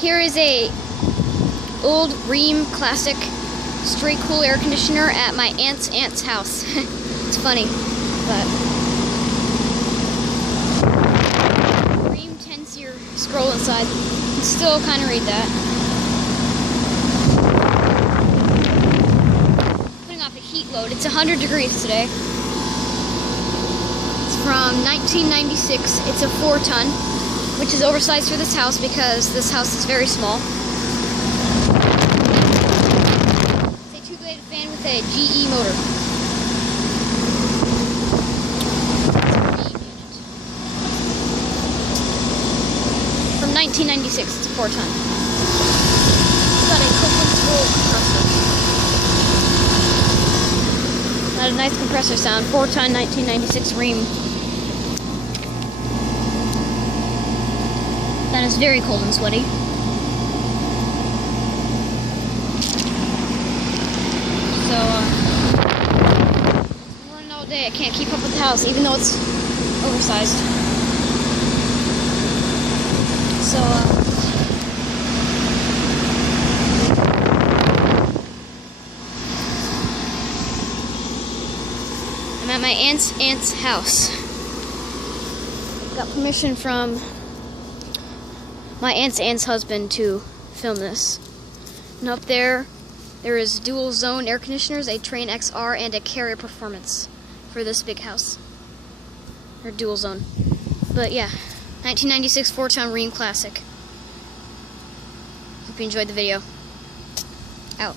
Here is a old Rheem classic straight cool air conditioner at my aunt's house. It's funny, but Rheem 10-seer scroll inside. You can still kind of read that. Putting off a heat load. It's 100 degrees today. It's from 1996. It's a 4-ton, which is oversized for this house because this house is very small. It's a 2-bladed fan with a GE motor. From 1996, it's a 4-ton. It's got a Copeland's roll compressor. Got a nice compressor sound. 4-ton, 1996 Rheem. That is very cold and sweaty. So, I'm running all day. I can't keep up with the house, even though it's oversized. So, I'm at my aunt's house. Got permission from my aunt's husband to film this. And up there is dual zone air conditioners, a Train XR, and a Carrier Performance for this big house. Or dual zone. But yeah, 1996 4-ton Rheem Classic. Hope you enjoyed the video. Out.